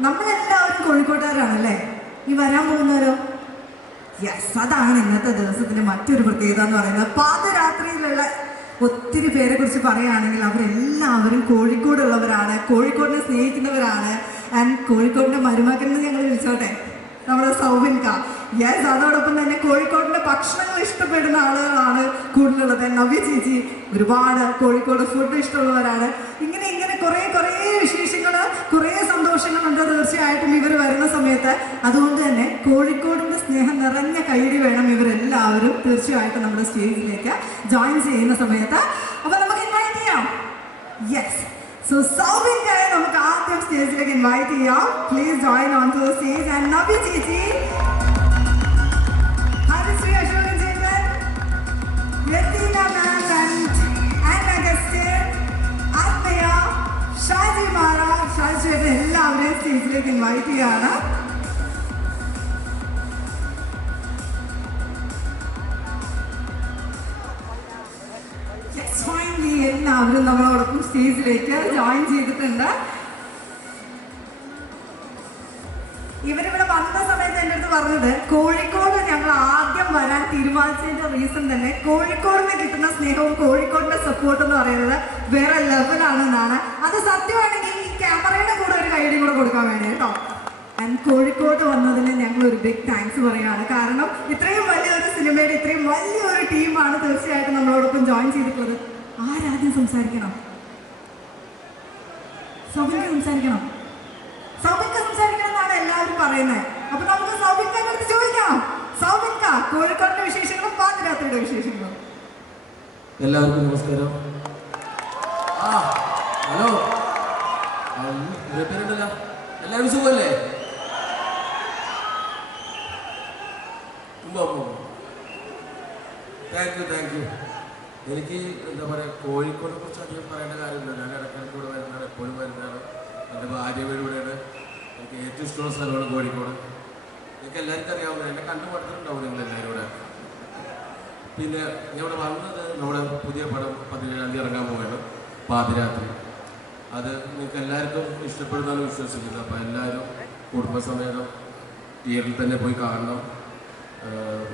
നമ്മളെല്ലാവരും കോഴിക്കോട്ടുകാരാണല്ലേ? ഈ വരാൻ പോകുന്നവരോ? യെസ് അതാണ് ഇന്നത്തെ ദിവസത്തിന്റെ മറ്റൊരു പ്രത്യേകത എന്ന് പറയുന്നത്. പാതരാത്രിയിലുള്ള ഒത്തിരി പേരെ കുറിച്ച് പറയുകയാണെങ്കിൽ അവരെല്ലാവരും കോഴിക്കോടുള്ളവരാണ് കോഴിക്കോടിനെ സ്നേഹിക്കുന്നവരാണ്. ആൻഡ് കോഴിക്കോടിന്റെ മരുമകൻ എന്ന് ഞങ്ങൾ വിളിച്ചോട്ടെ? നമ്മുടെ സൗബിൻക യെസ് അതോടൊപ്പം തന്നെ കോഴിക്കോടിന്റെ ഭക്ഷണങ്ങൾ ഇഷ്ടപ്പെടുന്ന ആളുകളാണ് കൂടുതലുള്ളത്. നവ്യ ചേച്ചി ഒരുപാട് കോഴിക്കോട് ഫുഡ് ഇഷ്ടമുള്ളവരാണ്. ഇങ്ങനെ ഇങ്ങനെ കുറേ കുറേ വിഷയം തീർച്ചയായിട്ടും ഇവർ വരുന്ന സമയത്ത് അതുകൊണ്ട് തന്നെ കോഴിക്കോടിന്റെ സ്നേഹം നിറഞ്ഞ കൈയടി വേണം ഇവരെല്ലാവരും തീർച്ചയായിട്ടും നമ്മുടെ സ്റ്റേജിലേക്ക് ജോയിൻ ചെയ്യുന്ന സമയത്ത്. അപ്പൊ നമുക്ക് ഇൻവൈറ്റ് ചെയ്യാം. യെസ് സോ സൗബിൻ നമുക്ക് ആദ്യം സ്റ്റേജിലേക്ക് ഇൻവൈറ്റ് ചെയ്യാം. Please join on to stage and Nabi ചേച്ചി. ഹരിശ്രീ അശോകൻ ചേട്ടൻ ആൻഡ് ഷാജി മാറ ഷാജി എല്ലാവരെയും സ്റ്റേജിലേക്ക് ഇൻവൈറ്റ് ചെയ്യാണ്. എല്ലാവരും നമ്മളോടൊപ്പം സ്റ്റേജിലേക്ക് ജോയിൻ ചെയ്തിട്ടുണ്ട്. ഇവരിവിടെ വന്ന സമയത്ത് എന്റെ അടുത്ത് പറഞ്ഞത് കോഴിക്കോട് ഞങ്ങൾ ആദ്യം വരാൻ തീരുമാനിച്ചതിന്റെ റീസൺ തന്നെ കോഴിക്കോടിന് കിട്ടുന്ന സ്നേഹവും കോഴിക്കോടിന്റെ സപ്പോർട്ട് എന്ന് പറയുന്നത് വേറെ ലെവലാണെന്നാണ് അത് സത്യമാണെങ്കിൽ ക്യാമറയുടെ കൂടെ ഒരു കൈഡും കൂടെ കൊടുക്കാൻ വേണ്ടി കേട്ടോ. ആൻഡ് കോഴിക്കോട് വന്നതിന് ഞങ്ങൾ ഒരു ബിഗ് താങ്ക്സ് പറയുകയാണ്. കാരണം ഇത്രയും വലിയൊരു സിനിമയുടെ ഇത്രയും വലിയൊരു ടീമാണ് തീർച്ചയായിട്ടും നമ്മളോടൊപ്പം ജോയിൻ ചെയ്തിട്ടുള്ളത്. ആരാദ്യം സംസാരിക്കണം? സൗബിക്ക് സംസാരിക്കണം. സൗബിൻക സംസാരിക്കണം എന്നാണ് എല്ലാവരും പറയുന്നത്. അപ്പൊ നമുക്ക് സൗബിൻകന്റെ അടുത്ത് ചോദിക്കാം. സൗബിക്ക കോഴിക്കോടിന്റെ വിശേഷങ്ങളും പാതിരാത്രിയുടെ വിശേഷങ്ങളും. എല്ലാവർക്കും നമസ്കാരം. ആ ഹലോ. പേരുണ്ടല്ലോ എല്ലാവരും സുഖമല്ലേ? താങ്ക് യു താങ്ക് യു എനിക്ക് എന്താ പറയുക കോഴിക്കോടിനെ കുറിച്ച് അധികം പറയേണ്ട കാര്യമില്ല. ഞാൻ ഇടയ്ക്കിടയ്ക്ക് ഇവിടെ വരുന്നതാണ് എപ്പോഴും വരുന്നതാണ്. എന്റെ ഭാര്യ വീട് ഇവിടെയാണ്. എനിക്ക് ഏറ്റവും ഇഷ്ടമുള്ള സ്ഥലമാണ് കോഴിക്കോട്. നിങ്ങൾക്ക് എല്ലാവർക്കും അറിയാവുന്ന എന്നെ കണ്ടു പഠിച്ചിട്ടുണ്ടാവും നിങ്ങൾ എല്ലാവരും ഇവിടെ. പിന്നെ ഇവിടെ വന്നത് നമ്മുടെ പുതിയ പടം പതിനേഴാം തീയതി ഇറങ്ങാൻ പോവുകയാണ്. പാതിരാത്രി. അത് നിങ്ങൾക്ക് എല്ലാവർക്കും ഇഷ്ടപ്പെടുന്നതാണ് വിശ്വസിക്കുന്നത്. അപ്പോൾ എല്ലാവരും കുടുംബസമേതം തിയേറ്ററിൽ തന്നെ പോയി കാണണം.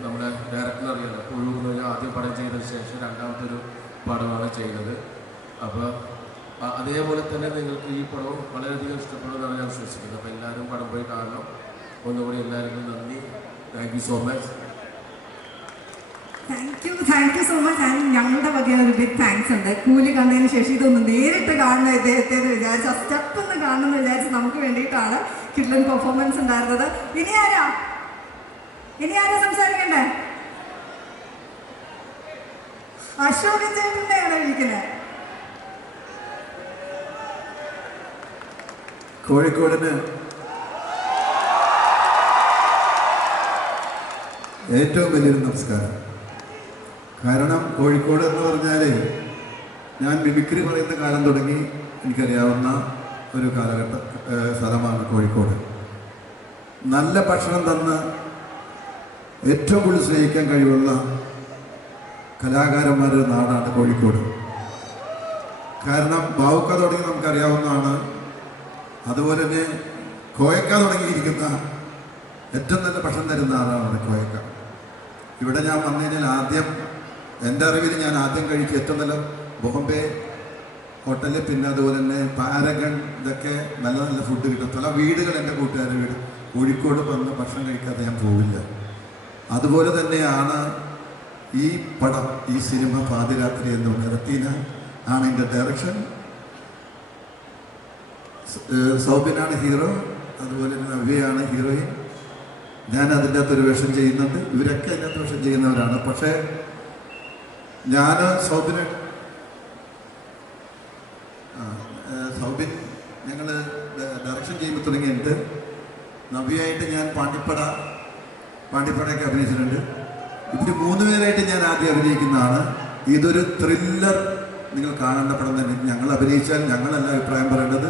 നമ്മുടെ ഡയറക്ടർ അറിയാലോ പറഞ്ഞാൽ ആദ്യം പടം ചെയ്തതിന് ശേഷം രണ്ടാമത്തെ ഒരു പടമാണ് ചെയ്തത്. അപ്പോൾ അതേപോലെ തന്നെ നിങ്ങൾക്ക് ഈ പടവും വളരെയധികം ഇഷ്ടപ്പെടുമെന്നാണ് ഞാൻ വിശ്വസിക്കുന്നത്. അപ്പോൾ എല്ലാവരും പടം പോയി കാണണം. ഒന്നുകൂടി എല്ലാവർക്കും നന്ദി. Thank you so much. Thank you thank you so much and ഞങ്ങളുടെ വകയിൽ ഒരു ബിഗ് താങ്ക്സ് ഉണ്ട്. കൂലി കണ്ടതിന് ശേഷം ഇതൊന്ന് നേരിട്ട് കാണുന്ന ഇദ്ദേഹത്തെ എന്ന് സ്റ്റെപ്പ് ഒന്ന് കാണുമെന്ന് വിചാരിച്ച് നമുക്ക് വേണ്ടിയിട്ടാണ് കിഡ്ലൻ പെർഫോമൻസ് ഉണ്ടായിരുന്നത്. ഇനി ആരാ? ഇനി ആരാ സംസാരിക്കണ്ടേ? അശോകൻ ചേട്ടന്റെയാണ് വിളിക്കുന്നത്. കോഴിക്കോടിന് ഏറ്റവും വലിയൊരു നമസ്കാരം. കാരണം കോഴിക്കോട് എന്ന് പറഞ്ഞാൽ ഞാൻ മിമിക്രി പറയുന്ന കാലം തുടങ്ങി എനിക്കറിയാവുന്ന ഒരു കാലഘട്ട സ്ഥലമാണ് കോഴിക്കോട്. നല്ല ഭക്ഷണം തന്ന് ഏറ്റവും കൂടുതൽ സ്നേഹിക്കാൻ കഴിവുള്ള കലാകാരന്മാരുടെ നാടാണ് കോഴിക്കോട്. കാരണം ബാവുക്ക തുടങ്ങി നമുക്കറിയാവുന്നതാണ്. അതുപോലെ തന്നെ കോയക്ക തുടങ്ങിയിരിക്കുന്ന ഏറ്റവും നല്ല ഭക്ഷണം തരുന്ന ആളാണ് കോയക്ക. ഇവിടെ ഞാൻ വന്നതിനാൽ ആദ്യം എന്റെ അറിവിൽ ഞാൻ ആദ്യം കഴിച്ച ഏറ്റവും നല്ല ബോംബെ ഹോട്ടലിൽ പിന്നെ അതുപോലെ തന്നെ പാരഗൺ ഇതൊക്കെ നല്ല നല്ല ഫുഡ് കിട്ടും. പല വീടുകൾ എന്റെ കൂട്ടുകാരുടെ വീട്. കോഴിക്കോട് വന്ന് ഭക്ഷണം കഴിക്കാതെ ഞാൻ പോവില്ല. അതുപോലെ തന്നെയാണ് ഈ പടം ഈ സിനിമ പാതിരാത്രി എന്ന് നിരത്തീന ആണ് എന്റെ ഡയറക്ഷൻ സൗബിനാണ് ഹീറോ അതുപോലെ തന്നെ നവ്യയാണ് ഹീറോയിൻ ഞാൻ അതിന്റെ അകത്തൊരു വേഷം ചെയ്യുന്നുണ്ട്. ഇവരൊക്കെ അതിന്റെ അകത്ത് വേഷം ചെയ്യുന്നവരാണ്. പക്ഷേ ഞാൻ സൗബിന് സൗബിൻ ഞങ്ങൾ ഡയറക്ഷൻ ചെയ്യുമ്പോൾ തുടങ്ങിയിട്ട് നവിയായിട്ട് ഞാൻ പാണ്ടിപ്പട പാണ്ടിപ്പടയൊക്കെ അഭിനയിച്ചിട്ടുണ്ട്. ഇതിന് മൂന്ന് പേരായിട്ട് ഞാൻ ആദ്യം അഭിനയിക്കുന്നതാണ്. ഇതൊരു ത്രില്ലർ നിങ്ങൾ കാണേണ്ട പടം തന്നെ. ഞങ്ങൾ അഭിനയിച്ചാൽ ഞങ്ങളല്ല അഭിപ്രായം പറയേണ്ടത്.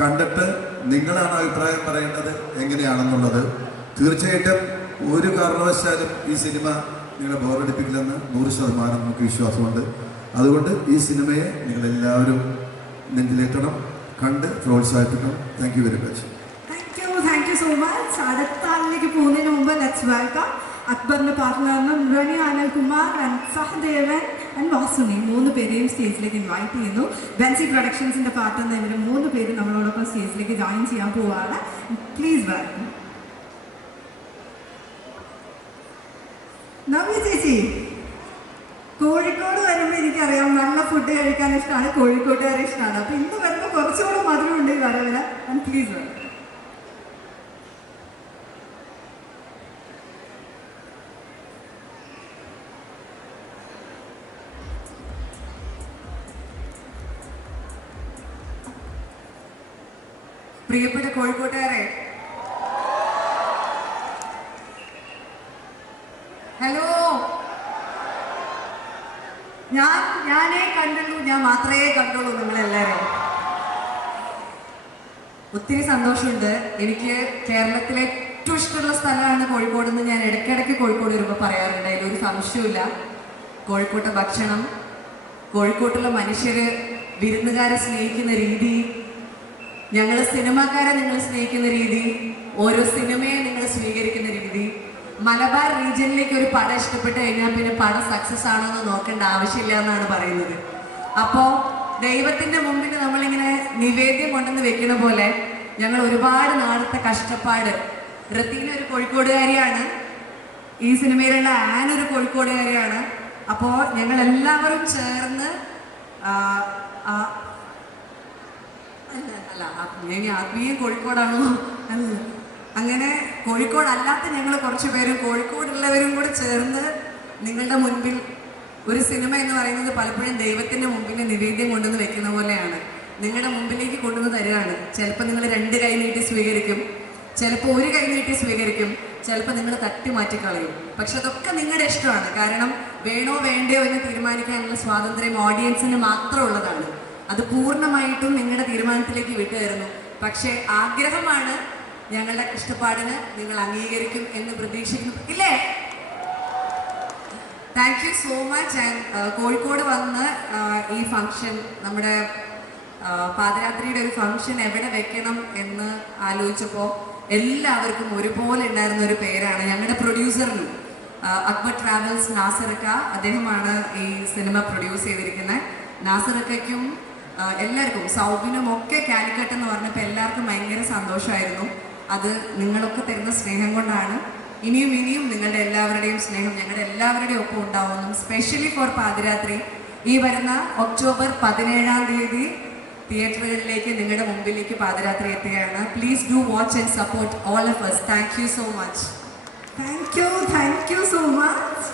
കണ്ടിട്ട് നിങ്ങളാണ് അഭിപ്രായം പറയേണ്ടത് എങ്ങനെയാണെന്നുള്ളത്. തീർച്ചയായിട്ടും ഒരു കാരണവശാലും ഈ സിനിമ നിങ്ങളെ ബോറടിപ്പിക്കില്ലെന്ന് നൂറ് ശതമാനം നമുക്ക് വിശ്വാസമുണ്ട്. അതുകൊണ്ട് ഈ സിനിമയെ നിങ്ങളെല്ലാവരും നെഞ്ചിലേറ്റണം കണ്ട് പ്രോത്സാഹിപ്പിക്കണം. Thank you very much thank so much അടുത്ത പോകുന്നതിന് മുമ്പ് ലെറ്റ്സ് വെൽക്കം അക്ബറിന്റെ പാർട്ട്ണറിനും റണി അനിൽകുമാർ ആൻഡ് സഹദേവൻ ആൻഡ് വാസുനി. മൂന്ന് പേരെയും സ്റ്റേജിലേക്ക് ഇൻവൈറ്റ് ചെയ്യുന്നു. ബെൻസി പ്രൊഡക്ഷൻസിന്റെ പാർട്ടിൽ നിന്ന് ഇവർ മൂന്ന് പേര് നമ്മളോടൊപ്പം സ്റ്റേജിലേക്ക് ജോയിൻ ചെയ്യാൻ പോവാണ്. പ്ലീസ് വെൽക്കം നവ്യ ചേച്ചി കോഴിക്കോട് വരുമ്പോൾ എനിക്കറിയാം നല്ല ഫുഡ് കഴിക്കാൻ ഇഷ്ടമാണ് കോഴിക്കോട്ടുകാരെ ഇഷ്ടമാണ് അപ്പൊ ഇന്ന് വരുമ്പോൾ കുറച്ചുകൂടെ മധുരം ഉണ്ട് ഈ വരവിന്. പ്ലീസ് പ്രിയപ്പെട്ട കോഴിക്കോട്ടുകാരെ ഹലോ ഞാൻ ഞാനേ കണ്ടുള്ളൂ ഞാൻ മാത്രമേ കണ്ടുള്ളൂ നിങ്ങളെല്ലാവരും ഒത്തിരി സന്തോഷമുണ്ട്. എനിക്ക് കേരളത്തിലെ ഏറ്റവും ഇഷ്ടമുള്ള സ്ഥലമാണ് കോഴിക്കോട് എന്ന് ഞാൻ ഇടയ്ക്കിടയ്ക്ക് കോഴിക്കോട് വരുമ്പോൾ പറയാറുണ്ട്. അതിലൊരു സംശയമില്ല കോഴിക്കോട്ടെ ഭക്ഷണം കോഴിക്കോട്ടുള്ള മനുഷ്യര് വിരുന്നുകാരെ സ്നേഹിക്കുന്ന രീതി ഞങ്ങൾ സിനിമാക്കാരെ നിങ്ങൾ സ്നേഹിക്കുന്ന രീതി ഓരോ സിനിമയെ നിങ്ങൾ സ്വീകരിക്കുന്ന രീതി. മലബാർ റീജിയനിലേക്ക് ഒരു പടം ഇഷ്ടപ്പെട്ട് കഴിഞ്ഞാൽ പിന്നെ പടം സക്സസ് ആണോ എന്ന് നോക്കേണ്ട ആവശ്യമില്ല എന്നാണ് പറയുന്നത്. അപ്പോൾ ദൈവത്തിന്റെ മുമ്പിൽ നമ്മളിങ്ങനെ നിവേദ്യം കൊണ്ടെന്ന് വെക്കുന്ന പോലെ ഞങ്ങൾ ഒരുപാട് നാളത്തെ കഷ്ടപ്പാട്. റത്തീന ഒരു കോഴിക്കോടുകാരിയാണ്. ഈ സിനിമയിലുള്ള ആൻ ഒരു കോഴിക്കോടുകാരിയാണ്. അപ്പോ ഞങ്ങൾ എല്ലാവരും ചേർന്ന് അല്ല ആത്മീയ ആത്മീയ കോഴിക്കോടാണോ? അല്ല. അങ്ങനെ കോഴിക്കോട് അല്ലാത്ത ഞങ്ങൾ കുറച്ച് പേരും കോഴിക്കോടുള്ളവരും കൂടെ ചേർന്ന് നിങ്ങളുടെ മുൻപിൽ ഒരു സിനിമ എന്ന് പറയുന്നത് പലപ്പോഴും ദൈവത്തിന്റെ മുമ്പിൽ നിവേദ്യം കൊണ്ടുവന്ന് വെക്കുന്ന പോലെയാണ്. നിങ്ങളുടെ മുമ്പിലേക്ക് കൊണ്ടുവന്ന് തരികയാണ് ചിലപ്പോൾ നിങ്ങൾ രണ്ട് കൈ നീട്ടി സ്വീകരിക്കും. ചിലപ്പോൾ ഒരു കൈ നീട്ടി സ്വീകരിക്കും. ചിലപ്പോൾ നിങ്ങൾ തട്ടി മാറ്റിക്കളയും. പക്ഷെ അതൊക്കെ നിങ്ങളുടെ ഇഷ്ടമാണ്. കാരണം വേണോ വേണ്ടയോ എന്ന് തീരുമാനിക്കാനുള്ള സ്വാതന്ത്ര്യം ഓഡിയൻസിന് മാത്രം ഉള്ളതാണ്. അത് പൂർണമായിട്ടും നിങ്ങളുടെ തീരുമാനത്തിലേക്ക് വിട്ടുതരുന്നു പക്ഷേ ആഗ്രഹമാണ് ഞങ്ങളുടെ ഇഷ്ടപ്പാടിന് നിങ്ങൾ അംഗീകരിക്കും എന്ന് പ്രതീക്ഷിക്കുന്നു. ഇല്ലേ? Thank you so much and Kozhikode വന്ന് ഈ ഫംഗ്ഷൻ നമ്മുടെ പാദരാത്രിയുടെ ഒരു ഫംഗ്ഷൻ എവിടെ വെക്കണം എന്ന് ആലോചിച്ചപ്പോൾ എല്ലാവർക്കും ഒരുപോലെ ഉണ്ടായിരുന്ന ഒരു പേരാണ് ഞങ്ങളുടെ പ്രൊഡ്യൂസറിനും അക്ബർ ട്രാവൽസ് നാസറക്ക. അദ്ദേഹമാണ് ഈ സിനിമ പ്രൊഡ്യൂസ് ചെയ്തിരിക്കുന്നത് നാസറക്കയ്ക്കും uh, എല്ലാവർക്കും സൗബിനും ഒക്കെ കാലിക്കട്ട് എന്ന് പറഞ്ഞപ്പോൾ എല്ലാവർക്കും ഭയങ്കര സന്തോഷമായിരുന്നു അത് നിങ്ങളൊക്കെ തരുന്ന സ്നേഹം കൊണ്ടാണ്. ഇനിയും ഇനിയും നിങ്ങളുടെ എല്ലാവരുടെയും സ്നേഹം ഞങ്ങളുടെ എല്ലാവരുടെയും ഒപ്പം ഉണ്ടാവുമെന്നും സ്പെഷ്യലി ഫോർ പാതിരാത്രി ഈ വരുന്ന ഒക്ടോബർ പതിനേഴാം തീയതി തിയേറ്ററുകളിലേക്ക് നിങ്ങളുടെ മുമ്പിലേക്ക് പാതിരാത്രി എത്തുകയാണ്. Please do watch and support all of us. Thank you so much thank you thank you so much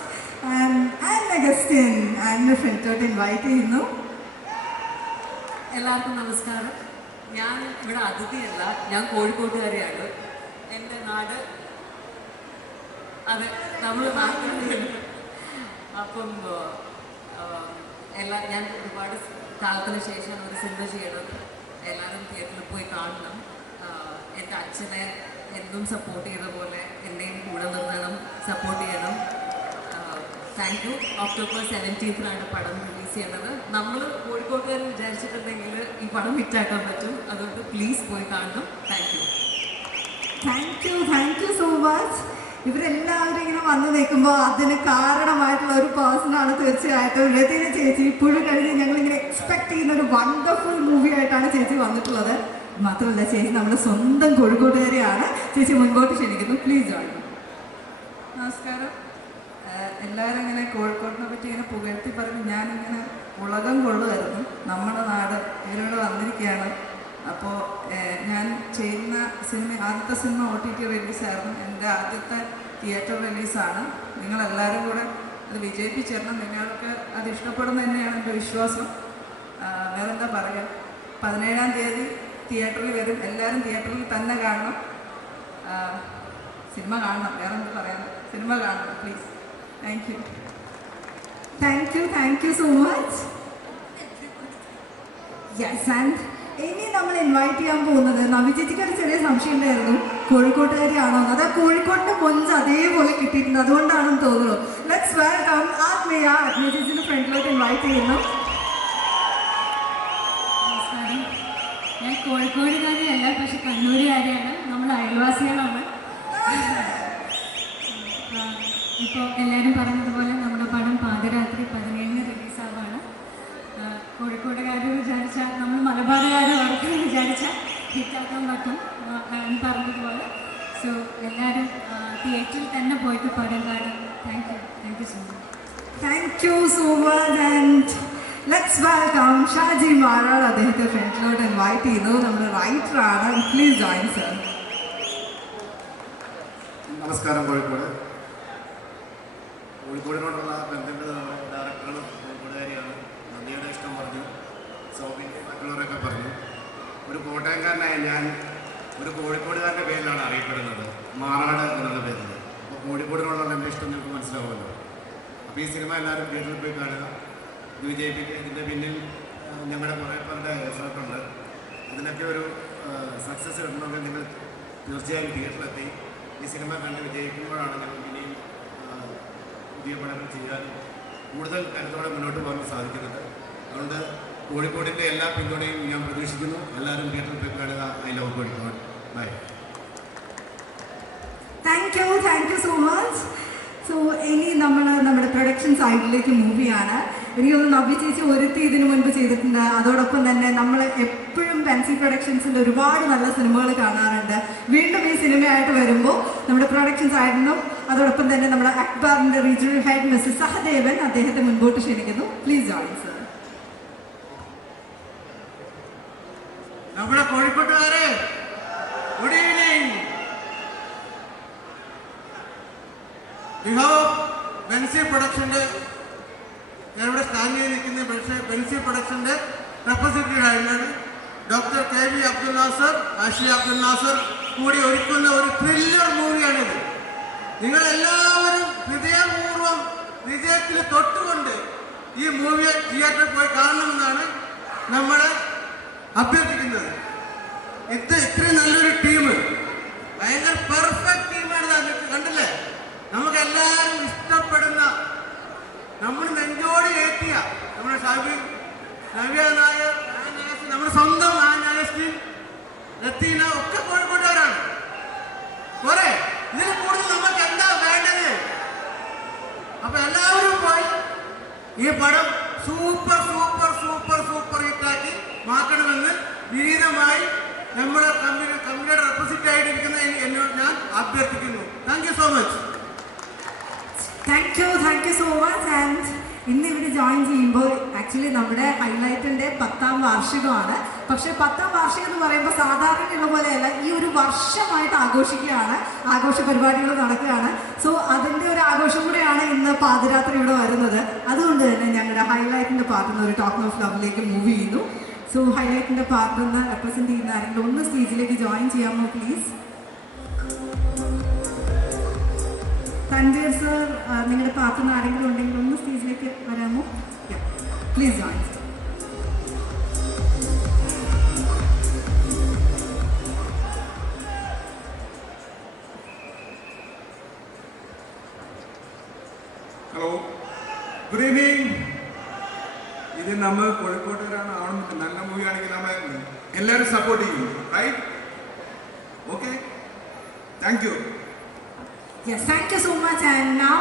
and Augustine and ഫ്രണ്ട്സോട്ട് invite ചെയ്യുന്നു. എല്ലാവർക്കും നമസ്കാരം. ഞാൻ ഇവിടെ അതിഥിയല്ല ഞാൻ കോഴിക്കോട്ടുകാരിയാണ്. എന്റെ നാട് അതെ നമ്മൾ അപ്പം എല്ലാ ഞാൻ ഒരുപാട് കാലത്തിന് ശേഷം ഒരു സിനിമ ചെയ്യണത്. എല്ലാവരും തിയേറ്ററിൽ പോയി കാണണം. എന്റെ അച്ഛനെ എന്നും സപ്പോർട്ട് ചെയ്ത പോലെ എന്നെയും കൂടെ നിർത്തണം സപ്പോർട്ട് ചെയ്യണം. താങ്ക് യു ഒക്ടോബർ സെവന്റീൻത്തിനാണ് പടം റിലീസ് ചെയ്യേണ്ടത്. നമ്മൾ കോഴിക്കോട്ടുകാർ വിചാരിച്ചിട്ടുണ്ടെങ്കിൽ ഈ പടം ഹിറ്റാക്കാൻ പറ്റും. അതുകൊണ്ട് പ്ലീസ് പോയി കാണണം. Thank you thank you thank you so much ഇവരെല്ലാവരും ഇങ്ങനെ വന്നു നിൽക്കുമ്പോൾ അതിന് കാരണമായിട്ടുള്ള ഒരു പേഴ്സണാണ് തീർച്ചയായിട്ടും. രതിന് ചേച്ചി ഇപ്പോഴും കഴിഞ്ഞ് ഞങ്ങൾ ഇങ്ങനെ എക്സ്പെക്ട് ചെയ്യുന്ന ഒരു വണ്ടർഫുൾ മൂവി ആയിട്ടാണ് ചേച്ചി വന്നിട്ടുള്ളത്. മാത്രമല്ല ചേച്ചി നമ്മുടെ സ്വന്തം കോഴിക്കോട്ടുകാരെയാണ് ചേച്ചി മുൻപോട്ട് ക്ഷണിക്കുന്നു. പ്ലീസ് ജോയിൻ നമസ്കാരം. എല്ലാവരും ഇങ്ങനെ കോഴിക്കോടിനെ പറ്റി ഇങ്ങനെ പുകഴ്ത്തി പറഞ്ഞ് ഞാനിങ്ങനെ ഉളകം കൊള്ളുമായിരുന്നു നമ്മുടെ നാട് ഇവരോട് വന്നിരിക്കുകയാണ്. അപ്പോൾ ഞാൻ ചെയ്യുന്ന സിനിമ ആദ്യത്തെ സിനിമ ഒ ടി ടി റിലീസായിരുന്നു. എന്റെ ആദ്യത്തെ തിയേറ്റർ റിലീസാണ്. നിങ്ങളെല്ലാവരും കൂടെ അത് വിജയിപ്പിച്ചിരണം. നിങ്ങൾക്ക് അത് ഇഷ്ടപ്പെടുന്ന തന്നെയാണ് എന്റെ വിശ്വാസം. വേറെ വേറെന്താ പറയുക? പതിനേഴാം തീയതി തിയേറ്ററിൽ വരും. എല്ലാവരും തിയേറ്ററിൽ തന്നെ കാണണം. സിനിമ കാണണം. വേറെ പറയാം സിനിമ കാണണം please. Thank you. Thank you thank you so much. Yes and ഇനി നമ്മൾ ഇൻവൈറ്റ് ചെയ്യാൻ പോകുന്നത് നവിചേച്ചിക്ക് ഒരു ചെറിയ സംശയം ഉണ്ടായിരുന്നു. കോഴിക്കോട്ടുകാരിയാണോ. അത് കോഴിക്കോട്ടിന്റെ കൊഞ്ച് അതേപോലെ കിട്ടിയിട്ടുണ്ട്. അതുകൊണ്ടാണെന്ന് തോന്നുന്നു. ലെറ്റ്സ് വെൽക്കം ആത്മീയ ആത്മീയ ചേച്ചിന്റെ ഫ്രണ്ടിലോട്ട് ഇൻവൈറ്റ് ചെയ്യുന്നു. നമസ്കാരം. ഞാൻ കോഴിക്കോടുകാരിയല്ല പക്ഷെ കണ്ണൂരുകാരിയാണ്. നമ്മൾ അയൽവാസികളാണ്. ഇപ്പോൾ എല്ലാവരും പറഞ്ഞതുപോലെ നമ്മുടെ പടം പാതിരാത്രി പതിനേഴിന് റിലീസാവാണ് കോഴിക്കോടുകാർ വിചാരിച്ചാൽ നമ്മൾ മലബാറുകാർ വർക്ക് വിചാരിച്ചാൽ ഹിറ്റാക്കാൻ പറ്റും. എന്ന് പറഞ്ഞതുപോലെ. സോ എല്ലാവരും തിയേറ്ററിൽ തന്നെ പോയിട്ട് പടം. കാണും thank you thank you so much thank you so much and let's welcome Shaji Maral അദ്ദേഹത്തെ ഫ്രണ്ട്സിലോട്ട് ഇൻവൈറ്റ് ചെയ്തു. നമ്മുടെ റൈറ്റർ ആണ്. പ്ലീസ് ജോയിൻ സർ നമസ്കാരം കോഴിക്കോട്. കോഴിക്കോടിനോടുള്ള ബന്ധങ്ങൾ നമ്മുടെ ഡയറക്ടറും കോഴിക്കോടുകാരിയാണ് നന്ദിയുടെ ഇഷ്ടം പറഞ്ഞു സൗബിന്റെ മറ്റുള്ളവരൊക്കെ പറഞ്ഞു ഒരു കോട്ടയംകാരനായ ഞാൻ ഒരു കോഴിക്കോടുകാരന്റെ പേരിലാണ് അറിയപ്പെടുന്നത്. മാറാട് എന്നുള്ള പേരിൽ അപ്പോൾ കോഴിക്കോടിനോടുള്ള എന്റെ ഇഷ്ടം നിങ്ങൾക്ക് മനസ്സിലാവുമല്ലോ. അപ്പോൾ ഈ സിനിമ എല്ലാവരും തിയേറ്ററിൽ പോയി കാണുക. ഇത് വിജയിപ്പിക്കുക. ഇതിന്റെ പിന്നിൽ ഞങ്ങളുടെ കുറേ പേരുടെ എഫേർട്ടുണ്ട് ഇതിനൊക്കെ ഒരു സക്സസ് കിട്ടണമെങ്കിൽ നിങ്ങൾ തീർച്ചയായും തിയേറ്ററിലെത്തി ഈ സിനിമ കണ്ട് വിജയിക്കുമ്പോഴാണ് ഞങ്ങൾ ഇനിയും പുതിയ പടങ്ങൾ ചെയ്യാനും കൂടുതൽ കരുത്തോടെ മുന്നോട്ട് പോകാൻ സാധിക്കുന്നത്. അതുകൊണ്ട് കോഴിക്കോടിന്റെ എല്ലാ പിന്തുണയും ഞാൻ പ്രതീക്ഷിക്കുന്നു. എല്ലാവരും തിയേറ്ററിൽ പോയി കാണുക. I love Kozhikode bye thank you thank you so much so ഇനി നമ്മൾ നമ്മുടെ പ്രൊഡക്ഷൻ സൈഡിലേക്ക് മൂവിയാണ് ചെയ്യാണ്. എനിക്ക് നവ്യ ചേച്ചി ഒരുത്തി ഇതിനു മുൻപ് ചെയ്തിട്ടുണ്ട്. അതോടൊപ്പം തന്നെ നമ്മൾ എപ്പോഴും പെൻസി പ്രൊഡക്ഷൻസിന്റെ ഒരുപാട് നല്ല സിനിമകൾ കാണാറുണ്ട്. വീണ്ടും ഈ സിനിമയായിട്ട് വരുമ്പോൾ നമ്മുടെ പ്രൊഡക്ഷൻ സൈഡിൽ നിന്നും അതോടൊപ്പം തന്നെ നമ്മുടെ അക്ബാറിന്റെ റീജിയണൽ ഹെഡ് മിസ്സസ് സഹദേവൻ അദ്ദേഹത്തെ മുൻപോട്ട് ക്ഷണിക്കുന്നു. പ്ലീസ് ജോയിൻ സർ നമ്മുടെ കോഴിക്കോട്ടുകാരെ ഗുഡ് ഈവനിങ് വിഭവ് ബെൻസി പ്രൊഡക്ഷന്റെ ഞാൻ ഇവിടെ സ്റ്റാൻഡ് ചെയ്ത് നിൽക്കുന്ന ബെൻസി ബെൻസി പ്രൊഡക്ഷന്റെ റെപ്രസെന്റേറ്റീവ് ആയിട്ടാണ് doctor K V Abdul Nasar Ashi Abdul Nasar കൂടി ഒരുക്കുന്ന ഒരു ത്രില്ലർ മൂവിയാണിത് നിങ്ങൾ എല്ലാവരും ഹൃദയപൂർവം ഹൃദയത്തിൽ തൊട്ടുകൊണ്ട് ഈ മൂവിയെ തിയേറ്ററിൽ പോയി കാണണമെന്നാണ് നമ്മൾ അഭ്യർത്ഥിക്കുന്നത്. ഇത് ഇത്രയും നല്ലൊരു ടീം ഭയങ്കര പെർഫെക്റ്റ് ടീമാണ് കണ്ടില്ലേ? നമുക്ക് എല്ലാവരും ഇഷ്ടപ്പെടുന്ന നമ്മൾ നെഞ്ചോട് ഏറ്റിയ നമ്മുടെ നവ്യ നായർ നമ്മുടെ സ്വന്തം ആനാസ്റ്റി രത്തീന ഒക്കെ കോഴിക്കോട്ടുകാരാണ്. പോരെ? ഇതിൽ കൂടുതൽ നമുക്ക് എന്താ വേണ്ടത്? അപ്പൊ എല്ലാവരും പോയി. ഈ പടം സൂപ്പർ സൂപ്പർ സൂപ്പർ സൂപ്പർ ഹിറ്റാക്കി മാറ്റണമെന്ന് വിനീതമായി നമ്മുടെ കമ്പനി കമ്പനിയുടെ റെപ്രസെന്റ് ആയിട്ടിരിക്കുന്ന എന്നെ- എന്നോട് ഞാൻ അഭ്യർത്ഥിക്കുന്നു. Thank so much thank you thank you so much and ഇന്ന് ഇവിടെ ജോയിൻ ചെയ്യുമ്പോൾ ആക്ച്വലി നമ്മുടെ ഹൈലൈറ്റിന്റെ പത്താം വാർഷികമാണ്. പക്ഷെ പത്താം വാർഷികം എന്ന് പറയുമ്പോൾ സാധാരണ സാധാരണയുള്ള പോലെയല്ല ഈ ഒരു വർഷമായിട്ട് ആഘോഷിക്കുകയാണ്. ആഘോഷ പരിപാടികൾ നടക്കുകയാണ്. സോ അതിന്റെ ഒരു ആഘോഷം കൂടെയാണ് ഇന്ന് പാതിരാത്രി ഇവിടെ വരുന്നത്. അതുകൊണ്ട് തന്നെ ഞങ്ങളുടെ ഹൈലൈറ്റിന്റെ പാർട്ടിൽ ഒരു ടോക്ക് ഓഫ് ലവിലേക്ക് മൂവ് ചെയ്യുന്നു. സോ ഹൈലൈറ്റിന്റെ പാർട്ടിൽ നിന്ന് റെപ്രസെന്റ് ചെയ്യുന്ന ആരെങ്കിലും ഒന്ന് സ്റ്റേജിലേക്ക് ജോയിൻ ചെയ്യാമോ പ്ലീസ് തൻവീർ സർ നിങ്ങളുടെ പാർട്ടിൽ ആരെങ്കിലും ഉണ്ടെങ്കിൽ ഒന്ന് സ്റ്റേജിലേക്ക് വരാമോ? Please join hello good evening ഇത് നമ്മൾ കോഴിക്കോട്ടുകാരാണ്. ആവണമെന്നില്ല നല്ല മൂവി ആണെങ്കിൽ നമ്മൾ എല്ലാവരും സപ്പോർട്ട് ചെയ്യും. Right okay thank you yes thank you so much and now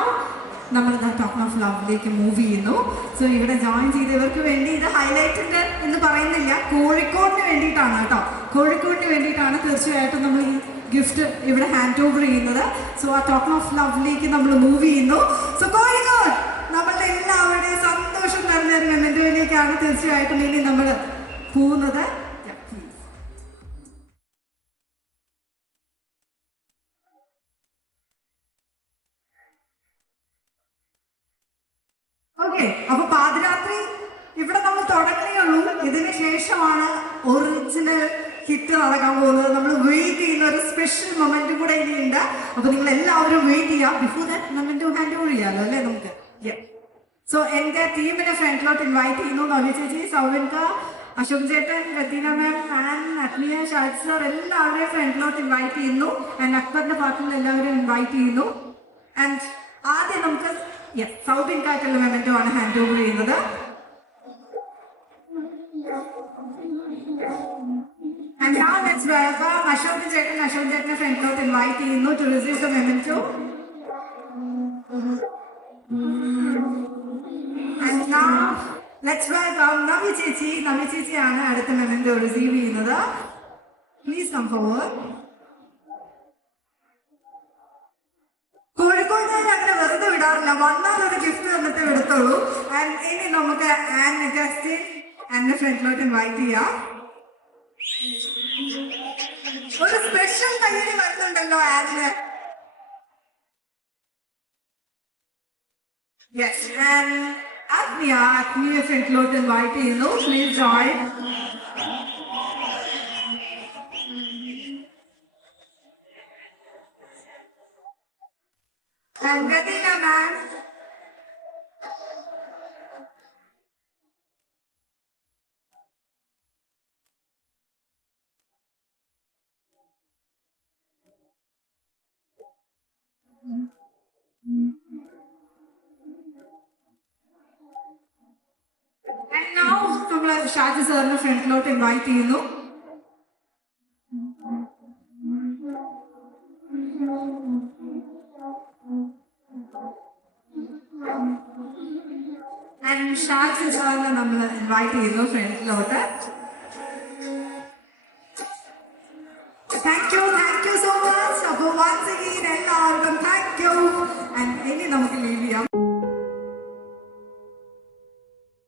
നമ്മൾ ടോക്ക് ഓഫ് ലവിലേക്ക് മൂവ് ചെയ്യുന്നു. സോ ഇവിടെ ജോയിൻ ചെയ്തവർക്ക് വേണ്ടി ഇത് ഹൈലൈറ്റിന്റെ എന്ന് പറയുന്നില്ല. കോഴിക്കോടിന് വേണ്ടിയിട്ടാണ് കേട്ടോ. കോഴിക്കോടിന് വേണ്ടിയിട്ടാണ് തീർച്ചയായിട്ടും നമ്മൾ ഈ ഗിഫ്റ്റ് ഇവിടെ ഹാൻഡ് ഓവർ ചെയ്യുന്നത്. സോ ആ ടോക്ക് ഓഫ് ലവിലേക്ക് നമ്മൾ മൂവ് ചെയ്യുന്നു. സോ കോഴിക്കോട് നമ്മളുടെ എല്ലാവരുടെയും സന്തോഷം നിറഞ്ഞ വേണ്ടിയൊക്കെയാണ് തീർച്ചയായിട്ടും ഇനി നമ്മൾ പോകുന്നത്. മൊമെന്റ് കൂടെ ഇനിയുണ്ട്. അപ്പൊ നിങ്ങൾ എല്ലാവരും വെയിറ്റ് ചെയ്യാം. ബിഫോർ ദാറ്റ് മൊമെന്റും ഹാൻഡ് ഓവർ ചെയ്യാമല്ലോ അല്ലേ നമുക്ക്? സോ എന്റെ ടീമിനെ ഫ്രണ്ടിലോട്ട് ഇൻവൈറ്റ് ചെയ്യുന്നു. നവ്യ ചേച്ചി സൗവിൻക അശോക് ചേട്ടൻ Ratheena ma'am an അഗ്നിയ Shaj sir എല്ലാവരെയും ഫ്രണ്ടിലോട്ട് ഇൻവൈറ്റ് ചെയ്യുന്നു. ആൻഡ് അക്ബറിന്റെ പാർട്ടിൽ എല്ലാവരും ഇൻവൈറ്റ് ചെയ്യുന്നു. ആൻഡ് ആദ്യം നമുക്ക് സൗത്ത് ഇന്ത്യക്കായിട്ടുള്ള മെമെന്റോ ആണ് ഹാൻഡ് ഓവർ ചെയ്യുന്നത്. And now let's welcome Ashok Chetan. Ashok Chetan ഫ്രണ്ടിലോട്ട് ഇൻവൈറ്റ് ചെയ്യുന്നു to receive the memento. And now let's welcome Navi ചേച്ചി. നവി ചേച്ചിയാണ് അടുത്ത മെമെന്റോ റിസീവ് ചെയ്യുന്നത്. Please come forward. വെറുതെ വന്നാൽ ഒരു ഗിഫ്റ്റ് തന്നിട്ട് വിടത്തുള്ളൂ ആൻഡ് ഇനി നമുക്ക് ആൻ ജസ്റ്റിൻ ആൻഡ് ഫ്രണ്ടിലോട്ട് ഇൻവൈറ്റ് ചെയ്യാം ഒരു സ്പെഷ്യൽ കയ്യടി വരുന്നുണ്ടല്ലോ ആനിന് യെസ് ആൻഡ് ആത്മീയ ആത്മീയ ഫ്രണ്ടിലോട്ട് ഇൻവൈറ്റ് ചെയ്യുന്നു please join And Gatina ma'am. നമ്മൾ ഷാജി സാറിന് ഫ്രണ്ടിലോട്ട് ഇൻവൈറ്റ് ചെയ്യുന്നു. ഷാജി സാറിനെ നമ്മൾ ഇൻവൈറ്റ് ചെയ്യുന്നു ഫ്രണ്ടിലോട്ട്.